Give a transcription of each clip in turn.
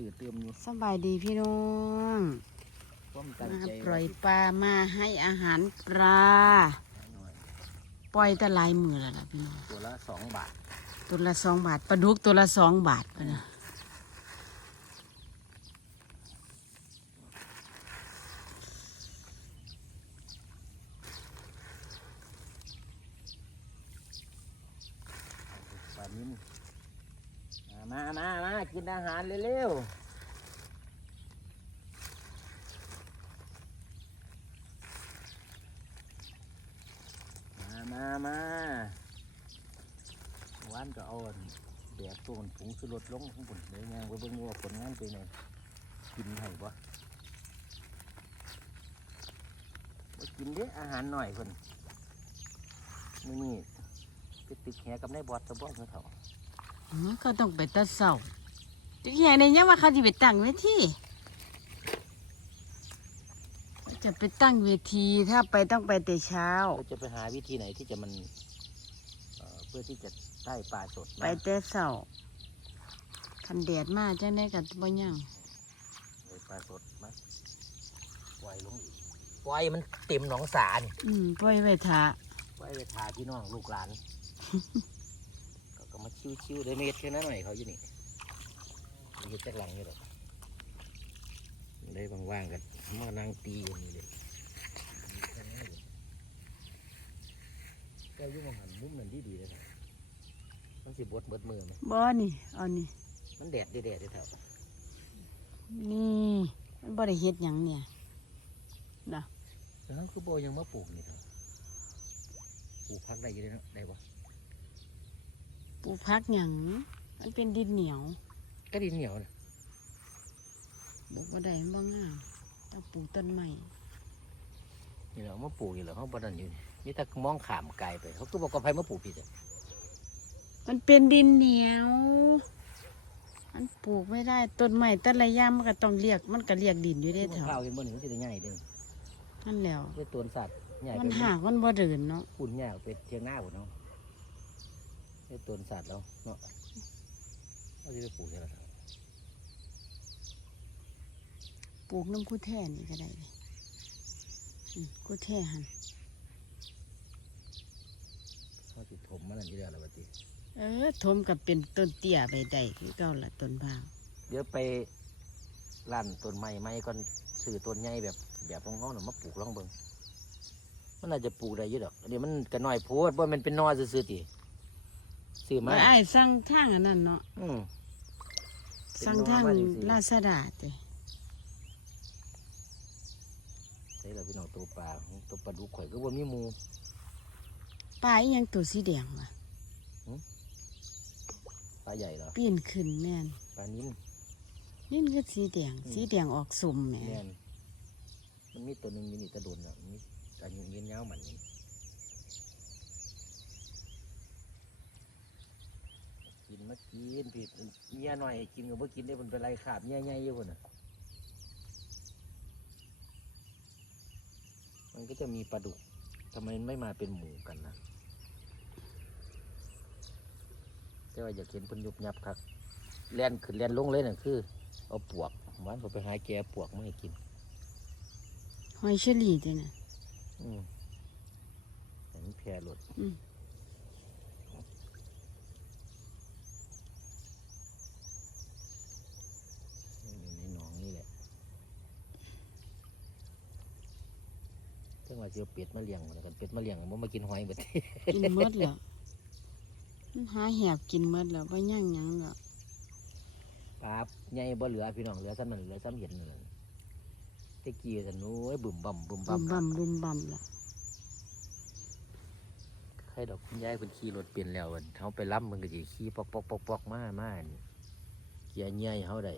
สื่อเติมอยู่สบายดีพี่น้องความตั้งมาใจปล่อยปลามาให้อาหารปลาหน่อยปล่อยแต่หลายมือแล้วล่ะพี่น้องตัวละสองบาทตัวละสองบาทปลาดุกตัวละสองบาทปะนะ ปลานิ่ม มามามากินอาหารเร็วๆ มามามาวันก็อาอันแดดตัวมันผงสุรสลงข้างบนเดี๋ยวยังไปเบิ่งว่าผลงานเป็นไงกินให้บ่กินเด้ออาหารหน่อยคนนี่นี่ไปติดแหกับนายบอสตะบ้องเขา อ๋อก็ต้องไปแตะเสาจะแค่ในยังว่าเขาจะไปตั้งเวทีจะไปตั้งเวทีถ้าไปต้องไปแต่เช้า เราจะไปหาวิธีไหนที่จะมันเอ่อเพื่อที่จะได้ปลาสดไปแต่เสาคันแดดมาจังได้กับบ่ยังได้ปลาสดมาปล่อยลงอีกปล่อยมันเต็มหนองสานี่อืมปล่อยไว้ท่าปล่อยไปทาพี่น้องลูกหลานก็ก็ มาชิวๆได้เม็ดแค่นั้นหน่อยเขาอยู่นี่มีเฮ็ดจักหลังอยู่หรอกได้ว่างๆกันมานั่งตีอยู่นี่เลยก็อยุ่งหันมุมนั่นดีๆเลยนะมันสิบดเบิดมือไหมบ่นี่เอานี่มันแดดแดดๆเถอะนี่มันบ่ได้เฮ็ดหยังเนี่ยนะแล้วคือโบยังมาปลูกนี่เถอะปลูกพักได้อยังได้เนาะได้ปะ ปลูกพักหยังมันเป็นดินเหนียวก็ดินเหนียวนะปลูกบ่ได้มันบ่งามต้องปลูกต้นไม้นี่เรามาปลูกอยู่เหรอเขาบ้านอยู่นี่นี่ถ้ามองขามไกลไป เขาก็บอกกับไผมาปลูกผิดอะมันเป็นดินเหนียว มันปลูกไม่ได้ต้นไม้ต้นระยะมันก็ต้องเรียก มันก็เรียกดินอยู่ได้ที่เถข้าอะวเห็นบ่หนึ่งมันจะง่ายเด้อนั่นแหล้ว ด้วยตัวสัตว์ใหญ่มัเป็นนหากมันบ่เดินเนาะ ปุ่นใหญ่เป็นเทียงหน้าผมเนาะ ด้วยตัวสัตว์แล้วเนาะเขาจะไปปลูกยังไงปลูกน้ำกู้แท่นี่ก็ได้เลยอืมกู้แท่หันเขาจะถมมันนั่นอยู่แล้วล่ะบัดนี้เออทมกับเป็นต้นเตี้ยไปได้คือเก่าละต้นพร้าวเดี๋ยวไปลั่นต้นไม้ไม้ก่อนซื้อต้นใหญ่แบบแบบของเขาหน่ะมาปลูกลองเบิ่งมันน่าจะปลูกได้เยอะดอกเดี๋ยวมันก็น้อยโพดว่ามันเป็นนอซื่อๆติ ซื้อมาว่าไอ้ายสั่งทางอันนั้นเนาะอืมสั่งทางลาซาดาเต้ใช่แล้วพี่น้องตัวปลาตัวปลาดุกข่อยก็ว่ามีหมูปลาอีหยังตัวสีแดงวะปลาใหญ่เหรอปีนขึ้นแม่นปลานิ้นนี่มันก็สีแดงอืมสีแดงออกสมแหม่แน่นมันมีตัวหนึ่งมีนี่ตะโดนอะมีอายุยืนยาวมันนี่กิ นมากินผิดเมียหน่อยให้กินก็บ่กินได้มันเป็นไรขาบเมียใหญ่อยู่คนน่ะมันก็จะมีปลาดุกทำไมไม่มาเป็นหมูกันนะแต่ว่าอยากเห็นเพิ่นยุบยับครับแล่นขึ้นแล่นลงเลยน่ะคือ เอาปวกหวานผมไปหาแกปวกมาให้กินหอยเชอรี่ด้วยนะอืมแต่มันแพร่หลดอืม อยู่ในหนองนี่แหละ เพิ่งว่าเจียวเป็ดมาเลี้ยงมันกันเป็ดมาเลี้ยงมันมากินหอยแบบกินหมดแล้วมันหาแหบกินหมดแล้วบ่ย่างหยังแล้วปลาใหญ่บ่เหลือพี่น้องเหลือซ้ำมันเหลือซ้ำเห็นนั่นแหละตะกี้กันโอ้ยบึมบ่มบึมบุบ่มมบั่มบุมบั่มละใครดอกคุณยายเพิ่นขี่รถเปลี่ยนแล้วอะเขาไปรับมันก็สิขี่ปอกปอกปอกปอกมามานี่เกียร์ใหญ่เขาได้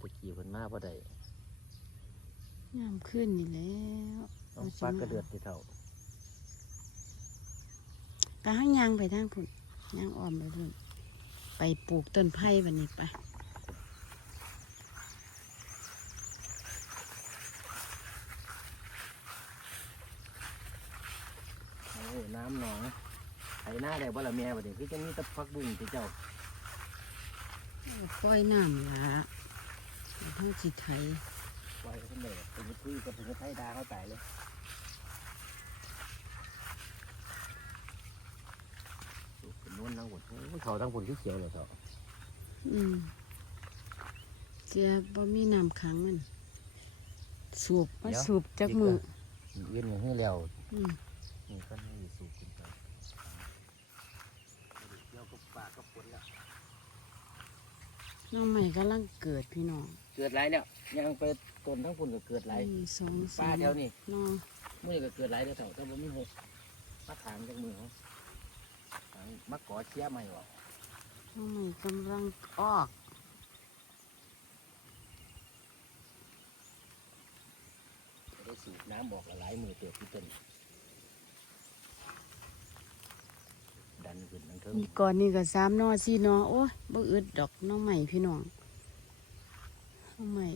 ตะกี้เพิ่นมาบ่ได้ ยามขึ้นนี่แล้วเอาปลากระเดือดที่เท่าก็หังยางไปทางพุ่นยางอ้อมไปพุ่นไปปลูกต้นไผ่วันนี้ไปโอ้น้ำหนองไถหน้าได้บ่ละแม่บัดนี้คือจะมีแตะพักบุ้งที่เจ้าไถปล่อยน้ำละเท่าจิไทย ปล่อยขึ้นเลยเป็นคุยกับเป็นไทยดาเขาตายเลยเป็นนวลทั้งหมดเขาทั้งคนเขียวๆเลยเขาอืมเจียบ่มีน้ำขังมัน สูบมาสูบจากมือเวียนอย่างนี้แล้วอืมนี่ก็ไม่สูบขึ้นไปเกี่ยวกับปลากับฝนแล้วน้องใหม่กำลังเกิดพี่น้องเกิดไรแล้วยังไปต้นทั้งฝุ่นก็เกิดไรหนึ่งสองปลาสามแถวนี้น้องมือก็เกิดไรเดียวเท่าแต่บ่มีหกมาถางจากมือเขาถางมาก่อเชี่ยใหม่หรอกน้องใหม่กำลังออกจะได้สูบน้ำบอกละหลายมือเติบที่ต้นดันขึ้นนั่งเทิงนี่ก่อนนี่ก็สามนอสี่นอโอ้ยบ่อึดดอกน้องใหม่พี่น้อง น้องใหม่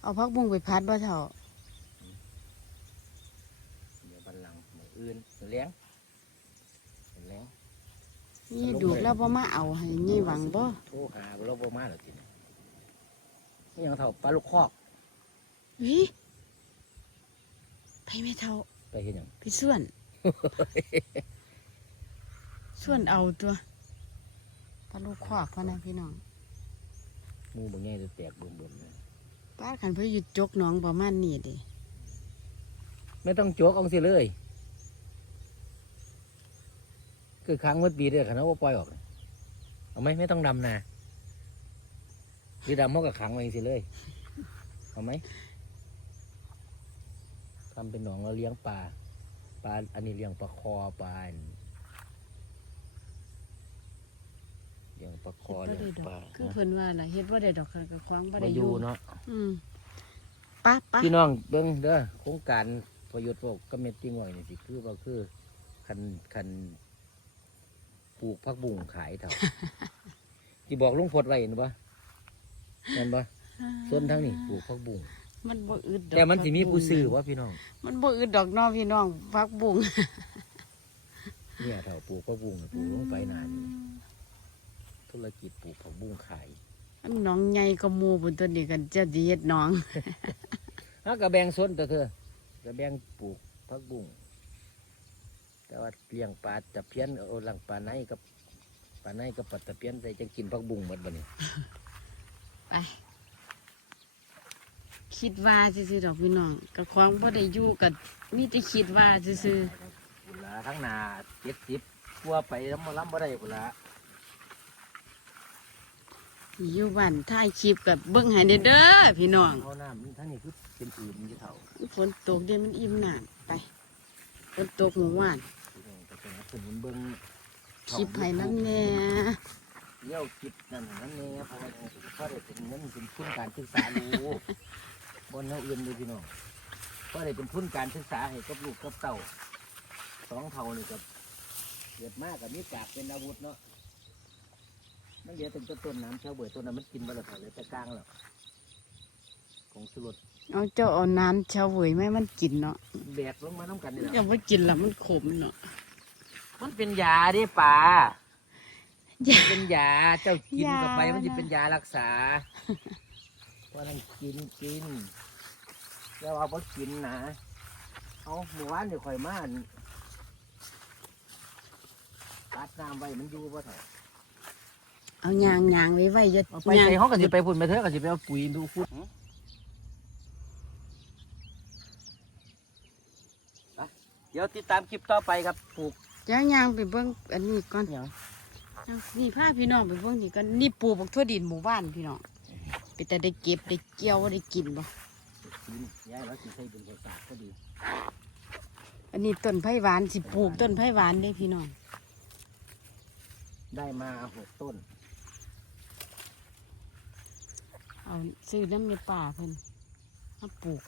เอาพักบุ้งไปพัดบ่เถ่าเดี๋ยวบันหลังมืออื่นมือเลี้ยงมือเลี้ยงนี่ดูกแล้วบ่มาเอาให้ยี่หวังบ่โทรหาเราบ่มาหรอกทีนี้นี่ยังเท่าปลาลูกคอกวิไปไม่เท่าไปเห็นหยังไปส่วนส่วนเอาตัวปลาลูกควักพะนะพี่น้องห มูบางแง่จะแตกเบิ่มๆเลยป้าขันเพื่อหยุดจกน้องประมาณนี้เดิไม่ต้องโจกเองสิเลย คือค้างวัดปีเด้อขันเอาว่าปล่อยออก เอาไหมไม่ต้องดำนาหรือดำมันก็ขังไว้เองสิเลย เอาไหมทำเป็นหนองเราเลี้ยงปลา ปลาอันนี้เลี้ยงปลาคอปลาอัน เลี้ยงปลาคอเฮ็ดเลี้ยบ่งได้ดปอลากคือเพิ่นว่าน่ะเฮ็ดบ่ได้ดอกค่ะกับควางบ่มาได้ออยู่ยู่เนาะอืมป้าป้าพี่น้องเบิ้งเด้อโครงการประโยชน์พวกก็เม็ดติ้งไว้นี่สิคือว่าคือคันคันปลูกผักบุ้งขายเถอะที่บอกลุงพดไว้เห็นปะเห็นปะส่วนทั้งนี้ปลูกผักบุ้งมันบ่อึดดอกแต่มันสิมีผู้ซื้อว่าพี่น้อง มันบ่อึดดอกเน้อพี่น้องพักบุ้งเนี่ยเถาปลูกผักบุ้งนี่ปลูกลงไปนานนี่ ธุรกิจปลูกผักบุ้งขายอันน้องใหญ่ก็หมู่พุ่นตัวนี้กันเจ้าสิเฮ็ดน้องฮะกระแบงส้นแต่เธอกระแบงปลูกผักบุ้งแต่ว่าเลี้ยงปลาตะเพียนเอาหลังปลาไหนกับปลาไหนกับปลาตะเพียนใส่จังกินผักบุ้งหมดบ่นี่ไปคิดว่าซื่อๆดอกพี่น้องกับควางบ่ได้อยู่กับมีแต่คิดว่าซื่อปุนละทั้งหนาเจ็ดสิบกลัวไปแล้วมาล้ำบ่ได้ปุนละๆ อยู่บ้านถ่ายคลิปกับเบิ่งให้เด้อเด้อพี่น้องเอาน้ำนี่ทั้งนี้คือเป็นอื่นมันจะเท่าฝนตกเดี๋ยวมันอิ่มน้ำไปฝนตกเมื่อวานก็เป็นคนเบิ่งคลิปให้น้ำแน่เลี้ยวคลิปนั่นนั่นนี่เพราะว่าเพราะได้เป็นเงินเป็นทุนการศึกษาลูกบนเอาอื่นเลยพี่น้องเพราะได้เป็นทุนการศึกษาให้กับลูกกับเต่าสองเท่านี่กับเกิดมากกับมีกากเป็นอาวุธเนาะ มันเหลือแต่ต้นน้ำเช้าเบื่อต้นนั้นมันกินมาแล้วเถอะเหลือแต่กลางแล้วของสุรสเอาเจ้าเอาน้ำเฉาเหวยไหมมันกินเนาะแบกลงมาน้ำกันนี่แหละอย่าว่ากินแล้วมันขมเนาะมันเป็นยาเดิป่ายาเป็นยาเจ้ากินยาเข้าไปมันจะนะเป็นยารักษาเพราะนั่นกินกินแล้วเอาไปกินนะเอาหมู่บ้านเดี๋ยวข่อยมาอั่นตัดน้ำไว้มันอยู่ป่ะเถอะ เอายางยางไว้ไว้จะเอาไปใส่ห้องกันสิไปพุ่นไปเถอะกันสิไปเอาปุ๋ยดูคุดไปเดี๋ยวติดตามคลิปต่อไปครับปลูกเจ้ายางไปเบิ่งอันนี้ก่อนอย่างเอานี่พาพี่น้องไปเบิ่งนี่ก่อนนี่ปลูกบักทั่วดินหมู่บ้านพี่น้องไปแต่ได้เก็บได้เกี่ยวได้กินบ่กินย้ายแล้วสิใช้เป็นโอกาสก็ดีอันนี้ต้นไผ่หวานสิปลูกต้นไผ่หวานเด้พี่น้องได้มาหกต้น เอาซื้อน้ำในป่าเพิ่นมาปลูก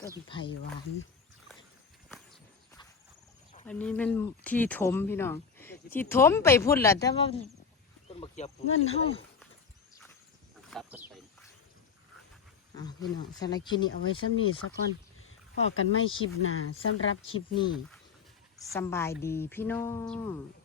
ต้นไผ่หวาน อันนี้มันที่ถมพี่น้อง ที่ถมไปพุ่นละแต่ว่าเงินเฮาปลูกทับกันไปอ่าพี่น้องสำหรับคลิปนี้เอาไว้ซ้ำนี้สักก่อนพอกันไม่คลิปหนาสำหรับคลิปนี้สบายดีพี่น้อง